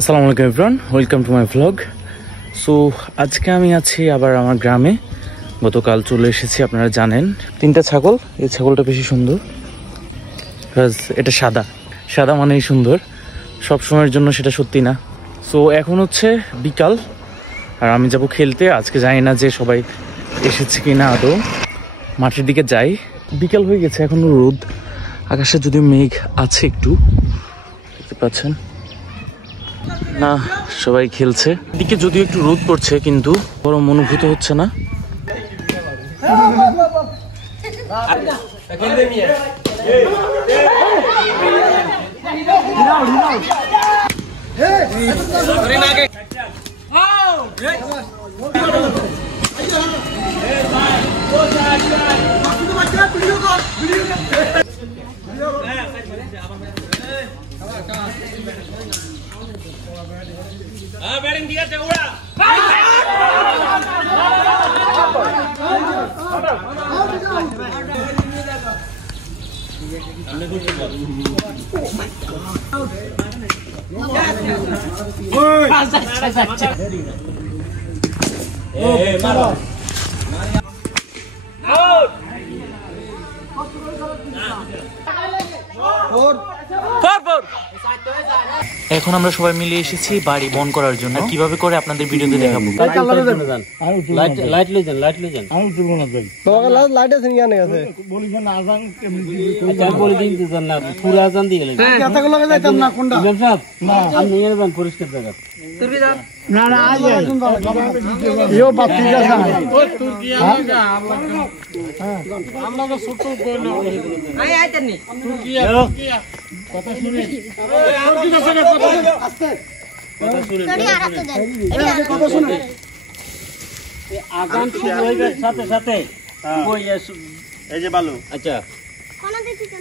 আসসালামু আলাইকুম everyone, welcome to my vlog. So আজকে আমি আছি আবার আমার গ্রামে। গতকাল চলে এসেছি, আপনারা জানেন। 3টা ছাগল, এই ছাগলটা বেশি সুন্দর, এটা সাদা সাদা মানেই সুন্দর, সব সময়ের জন্য সেটা সত্যি না। সো এখন হচ্ছে বিকাল, আর আমি যাব খেলতে। আজকে জানি না যে সবাই এসেছে কি না, আদৌ মাঠের দিকে যাই। বিকাল হয়ে গেছে, এখনো রোদ, আকাশে যদিও মেঘ আছে একটু, দেখতে পাচ্ছেন না, সবাই খেলছে। এদিকে যদিও একটু রোদ পড়ছে, কিন্তু গরম অনুভূত হচ্ছে না। बैटिंग दिया थे उड़ा मारो এখন আমরা সবাই মিলে এসেছি বাড়ি বন করার জন্য। কিভাবে করে আপনাদের ভিডিওতে দেখাবো।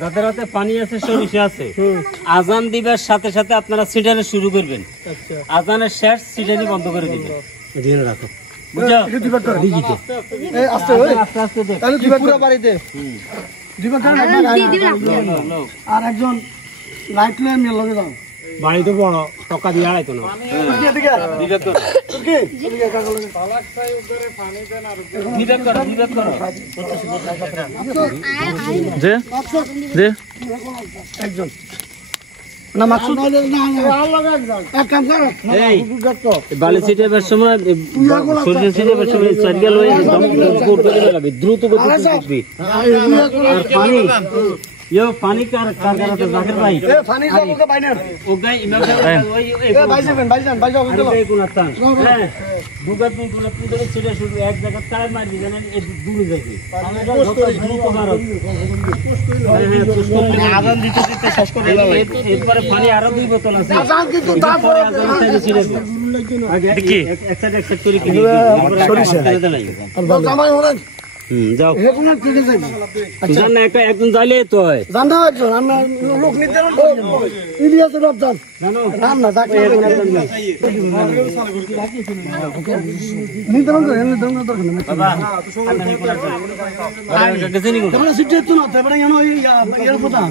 যাদের হাতে পানি আছে, সরিষা আছে, আজান দিবার সাথে সাথে আপনারা সিডানি শুরু করবেন। আজানের শেষ সিডানি বন্ধ করে দিবেন। আর একজন লাইট লগে যাও, বাড়ি তো বড়, টকা দিয়ে আড়াইতো না। একজন না মাকসুদ এক কাম কর, বালি ছিটাবার সময়, সরষে ছিটাবার সময় চারিয়াল হয়ে দ্রুত গতি পানি यो पानी कार कराते जाकिर भाई ए पानी सब का बाइनर ओ गाय इमाम साहब ए भाई जाओ गुनातान हां दुगत में गुना पुदरे ছেড়ে শুধু এক জায়গা তাই মার দি জানেন এই দুলে যাবে দ্রুত মারো আজান দিতে দিতে শেষ করে দিলাম। এরপরে পানি আরো 2 বোতল আছে, আজান কিন্তু তারপরে আজান ছেড়ে ছিড়ে আগে কি এক সাইড করে কি সরিষা আর জামাই হলেন যাও এখন ঠিক আছে। আচ্ছা না, একটা একজন যাইলে তো হয়, জানা একজন আমরা লোক নির্ধারণ করব। ইলিয়াস রবজান জানো নাম না ডাক্তার নির্ধারণ করে দরকার নেই বাবা। আর গজনি কোন আমরা সিট তো না, তারপরে জানো এই এর পতা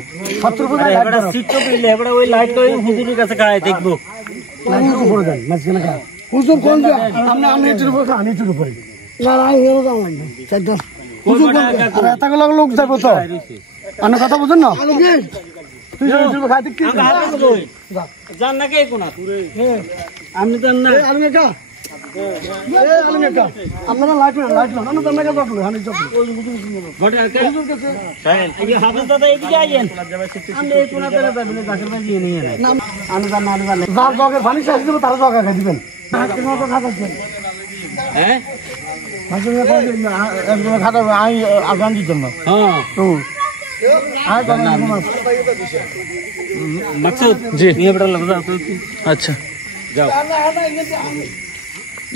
70 পতা এবারে সিট তো দিলে এবারে ওই লাইট তো হুজুরের কাছে খায় দেখবো, লাইট তো পড়ে যায় মাঝখানে খায় হুজুর কোন যে আমরা এর উপর খানি এর উপরে লোক যাবো তো অন্য কথা বুঝুন না। আমি তো আপনারা লাইট লাইট তারা জগা খাই দিবেন। হ্যাঁ আজান দিতেন না, মাকসুদ জি নিয়ে বেটা লগ যাও তো আচ্ছা যাও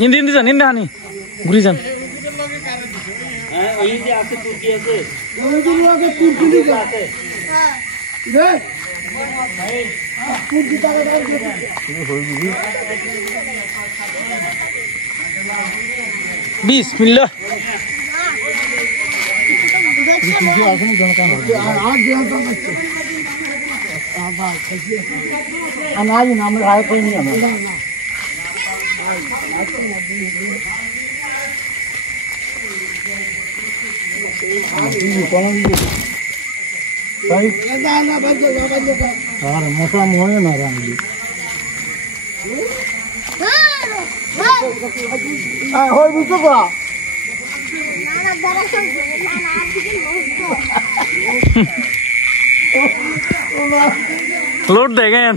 ইন্দি ইন্দি যান ইন্দি হানি ঘুরি যান হ্যাঁ ওই যে আছে তুর্কি আছে আছে বিসমিল্লাহ মশলা মনে না রাখলি হয় বুঝতে পা লোড দেখেন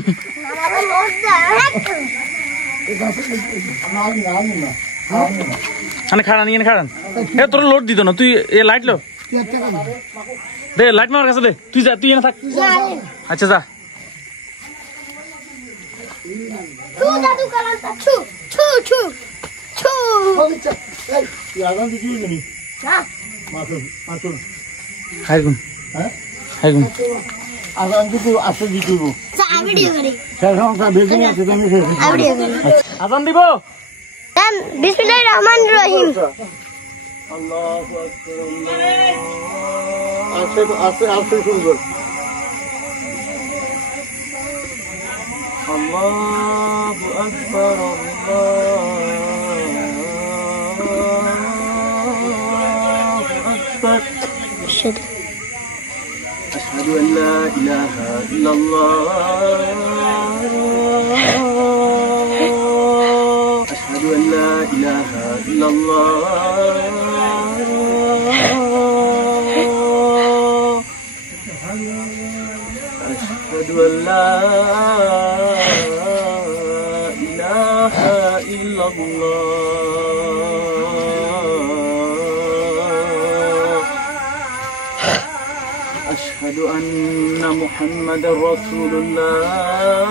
মানে খাড়ান ইয়ে খাড়ান এ তোর লোড দিত না তুই এ লাইট লো দে লাইট মার কাছে দে তুই যা তুই এনে থাক আচ্ছা যা হাই গুন হাই গুন আজান কিন্তু আছে দিতেইব ভিডিও করি বেগুন আছে তুমি ভিডিও করি আজান দিব দেন বিসমিল্লাহির রহমানির রহিম আল্লাহু আকবার আছে আছে শুরু কর আল্লাহু আকবার আল্লাহু আকবার أشهد أن لا إله إلا الله أشهد أن لا إله إلا الله أشهد أن لا إله إلا الله أشهد أن محمد رسول الله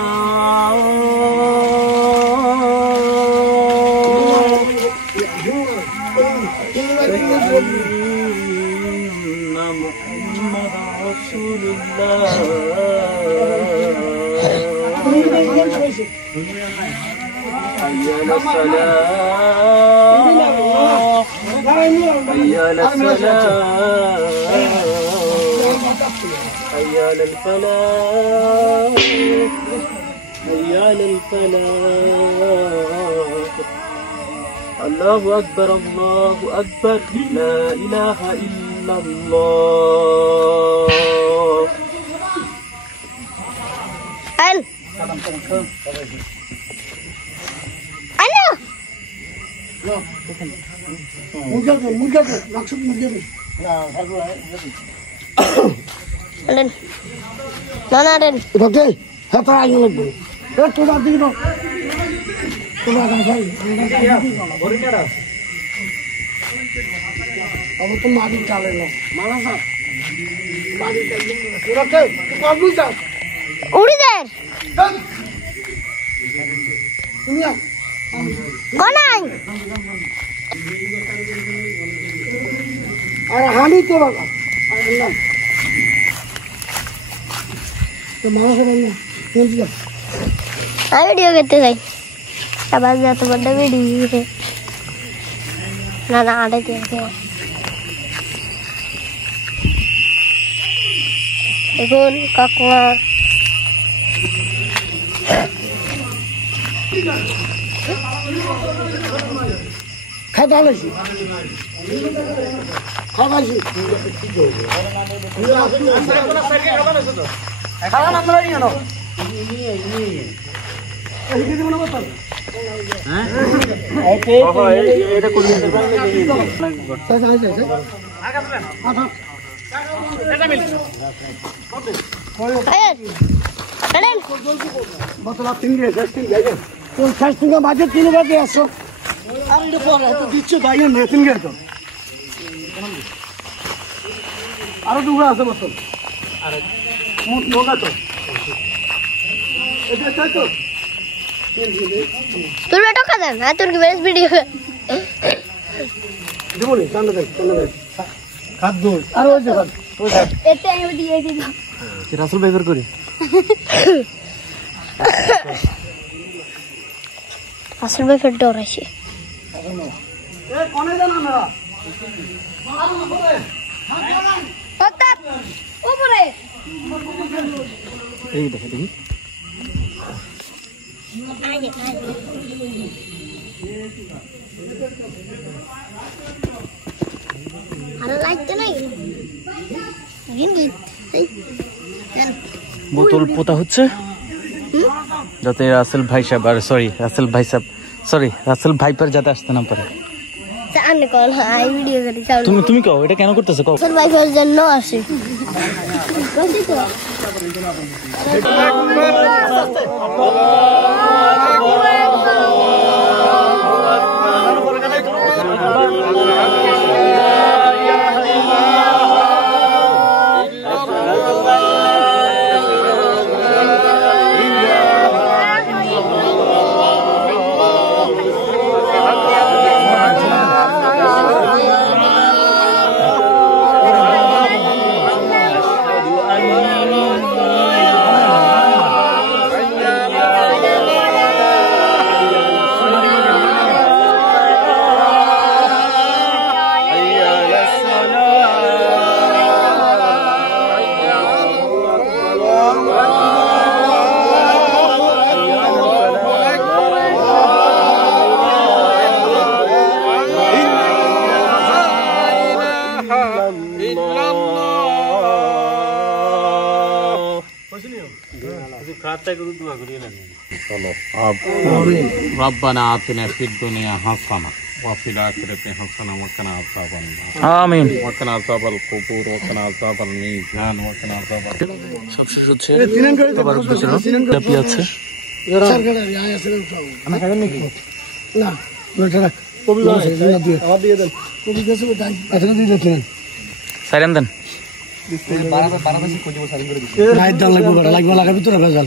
أن محمد رسول الله حي على الصلاة حي على الصلاة حي على الفلاح حي على الفلاح الله أكبر الله أكبر لا إله إلا الله আর হানি তো বাবা তো মানুষের वीडियो करते जाए शाबाश जाते बड़ा वीडियो है ना ना आड़े देखते देखो काकुआ খাতা লাইছি খাওয়াইছি খাওয়া না তো নিয়ে নাও এইটা দিব না বল হ্যাঁ এটা কোন দিতে পারবে আচ্ছা আচ্ছা এটা মিল রেডি বতলা তিন দিয়ে তিন যাবে কোন খাস তুমি বাজে তিন বাজে আসো আর এটা পরে তো দিচ্ছ দাইয়ে নে তিন গেল তো আরো দুটো আছে বতল তোর বেটা খাদান হ্যাঁ তোর কি বেশ ভিডিও দিবনি চান্দা দেখ খাদ্য আর ওই যে এতে আমি দিয়ে দিই রাসেল ভাই বের করি আসল ভাই ফের ডরাইছে এ কোনে জানা না হঠাৎ উপরে এই দেখে দেখি আর লাইতে নাই বোতল পোতা হচ্ছে যাতে রাসেল ভাই সাহেব আর রাসেল ভাইপার যাতে আসতে না পারে জানে কল আই ভিডিও করি চাও তুমি কও এটা কেন করতেছো কও আসল ভাই ফের জন্য আসে কইছি তো ربنا آتنا في الدنيا حسنة وفي الآخرة حسنة وقنا عذاب النار আমিন وقنا عذاب القبور وقنا عذاب الميزان وقنا عذاب সব শেষ হচ্ছে আবার বুঝলো লাপি আছে সরকারের আয় আছে আমি খাবেন নাকি না লোটা কবি আছে দিয়ে আবার দিয়ে দেন কবি আছে তাই আচ্ছা দিয়ে দেন সাইরেন দেন নাইট দান লাগবে লাগাবি তোরা ভেজাল